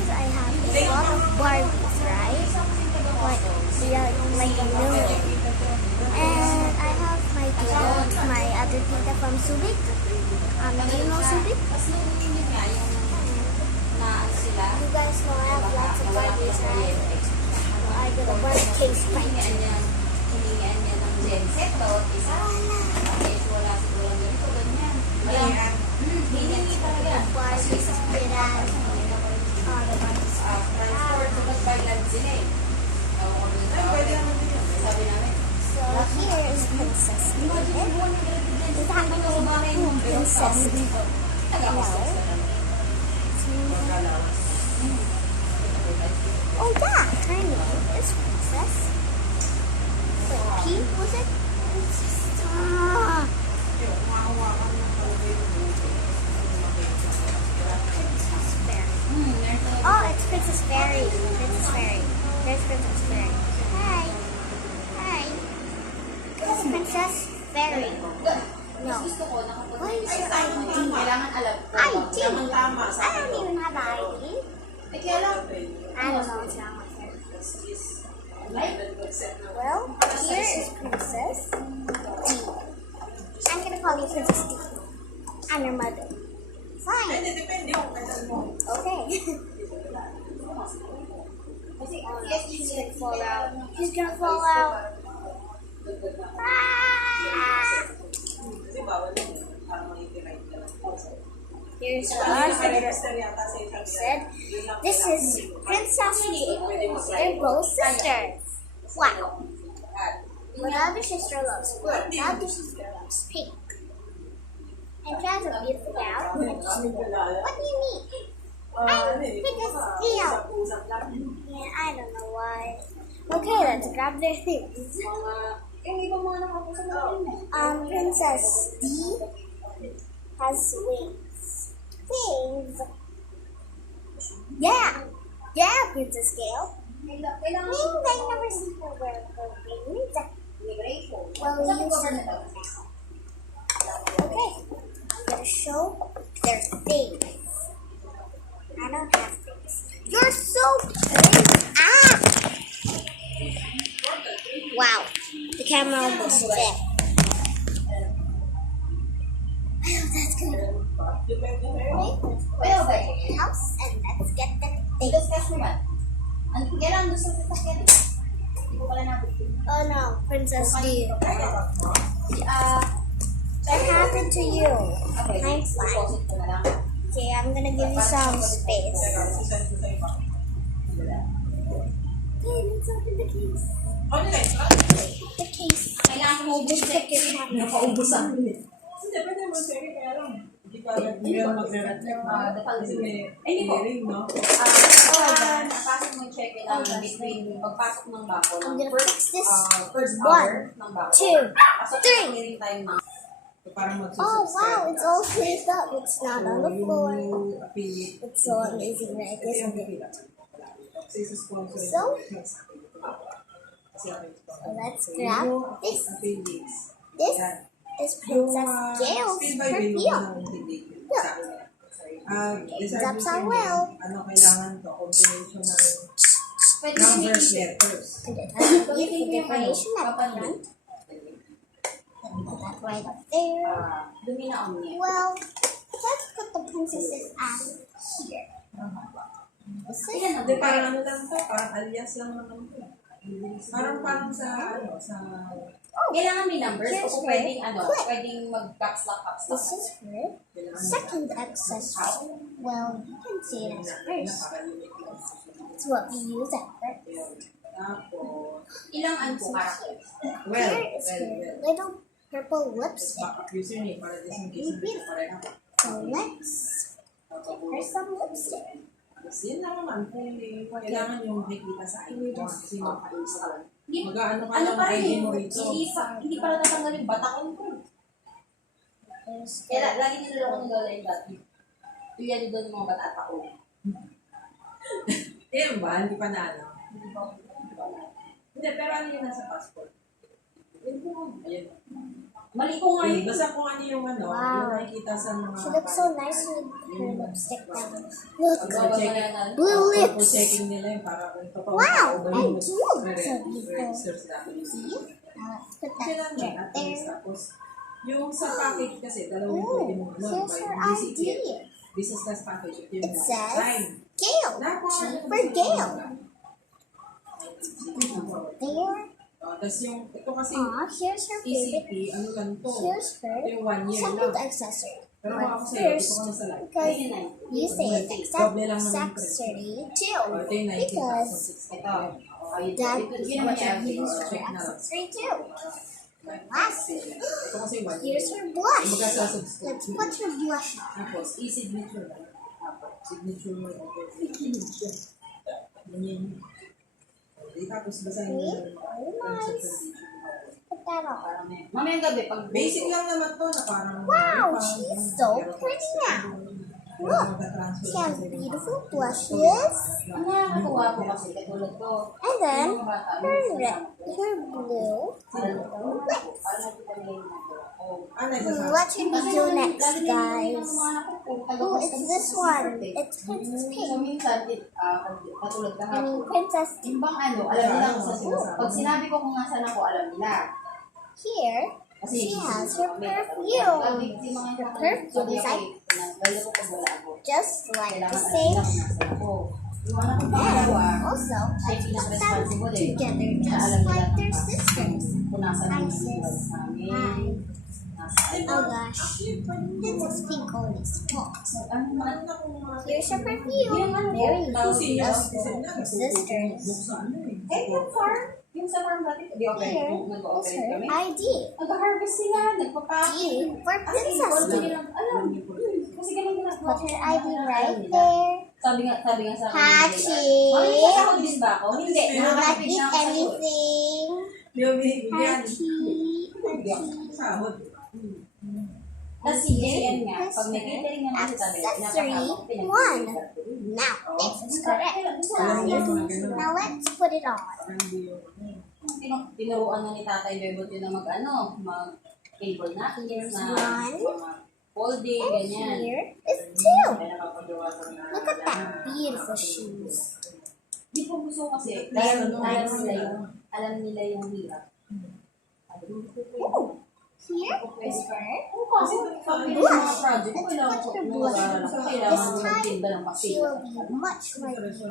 guys, I have a lot of Barbies, right? Like a million. And I have my other tita from Subic. Do you know Subic? You guys know I have lots of Barbies, right? I got a Barbie case right here. So here is Princess David. Is that Princess David? No. Oh yeah, her name is Princess. Wait, P was it? Princess. Princess Fairy. Oh, it's Princess Fairy. Princess Fairy. There's Princess Fairy. Hi. Hi. It's Princess Fairy. No. What is your ID? ID? I don't even have an ID. I don't know what's wrong with her. Well, here is Princess D. I'm gonna call you Princess D. I'm your mother. Fine. Okay. She's gonna fall out. She's gonna fall out. Ah! Here's the I said, this is Princess Jade. They're both sisters. Wow. But the other sister loves blue. The other sister loves pink. And tries a beautiful gal. What do you mean? I'm Princess Leo. Yeah, I don't know why. Okay, let's grab their things. Princess D has wings. Wings. Yeah, Princess Gale. Wings, I never seen her wear her wings. Well, you see. Okay, I'm gonna show their things. I don't have things. You're so crazy. Ah! Wow, the camera almost fell. Well, that's good. Let's go to the house and let's get the things. Oh no, Princess D. What happened to you? I'm fine. Okay, I'm gonna give you some space. Okay, let's open the case. The case. Just pick your camera. I'm gonna fix this. 1, 2, 3. Oh wow, it's all cleaned up. It's not on the floor. It's so amazing, right? Isn't it? So let's grab this. This is Princess Gale's perfume. Look. It drops on well. And then I give the decoration at the front. Put that right up there. Well, let's put the princess's ass here. Kailangan may numbers o pwedeng mag-caps lock. This is her second accessory. Well, you can see it as first. It's what we use at first. Ilang ano po characters? Here is her little purple lipstick. So let's give her some lipstick. Yun na naman, kailangan yung makikita sa ID mo kasi makaisa. Mag-ano ka Ano ng pa ID rin, mo rito. hindi pala natanggal yung batakon ko. Kaya lagi niloloko ng lola yung dati. Tuyan doon ng mga bata at ako. Yan ba? Hindi pa na ano? Hindi pa. Hindi, pero ano yung nasa passport? Ayun po. Ayun. Mali ko nga yun. Basta kung ano yung ano, Wow. yung nakikita sa mga... She looks so nice with her lipstick down. Look. Pagbawa na yan. Blue For lips. checking nila yung para kung ito pa Wow, over I yung do look re- so beautiful. register sa akin. See? Now let's put Kasi lang that yan, right at least. there. Tapos, yung sa package kasi, dalawang Ooh, pwede mo ano, here's by her visit ID. here. Business class package. Ito yung It says time. Gail. For Gail. There. Tapos yung, ito kasi Aw, here's her favorite. ECP, ano lang to. Here's her Ito yung 1 year second lang. accessory. Pero But ako sa'yo, ito first, ko na sa live. because you say it's Doble lang naman yung accessory Oh, too. ito yung Because 19,600. Ito. that Yun is naman what siya. you use for Check na lang. accessory too. Last, Ito kasi 1 year. here's her blush. Kumbaga sa Let's subscription. put her blush on. Tapos, e-signature lang. Signature mo. Signature. Ganyan. Tapos, basahin mo yung Oh, nice. Put that on. Parang may- Mamayang gabi, pag basic lang naman to na parang... Wow, she's so pretty now. Look, she has beautiful blushes. ang nakakatuwa ko kasi katulad ko. And then, Yung mga bata, her minsan red, lang, her blue. parang nakita nila yung ginagawa ko. What should we do next, Lalo na yung guys? mga anak ko, kung Oh, taga-gusto it's ko this sa one. birthday. It's Princess So, Pink. minsan, katulad I mean, kahapon. Princess Yung bang ano, alam nila kung saan sila. Pag sinabi ko kung nasaan ako, alam nila. Here, she has her perfume. Her perfume is like just like the same. Yung anak ko pangalawa, And also, siya let's yung put them pinaka-responsible eh. together Kaya just alam nila like their kung sisters. kung nasaan Hi, yung sis. lugar namin. Hi. Nasaan. Oh gosh, Princess Pink only smokes. Ano naman? Here's her perfume. Very lovely. Sisters. Eh, yung farm. Yung sa farm dati, di okay. Here Kung is nag-ooperate her kami. ID. Nag-harvest sila, D nagpapaki. for Princess Kasi Pink. nilang, alam. Kasi ganun ginagawa. Put her ID right nila. there. Sabi nga sa akin. Hachi. Mami, kasahod din ba ako? Hindi. Do not Nakakapit eat na ako sa'yo. anything. Yung binibigyan. Hachi. Sahod. Tapos si JN nga, pag nag-catering naman sa tabi, Accessory one. Now, this is correct, guys. Now, let's put it on. Tinuruan na ni Tatay Bebot yun na mag-table napkins na mga folding, And ganyan. here is two. Kaya nakapagawa ko na. Look at that beautiful shoes. Di ko gusto kasi, alam nila yung hirap. Here is her. Kasi pag mga project, kailangan ko, Let's put her blush on. kailangan This time, magtinda ng she papel. will be much more beautiful.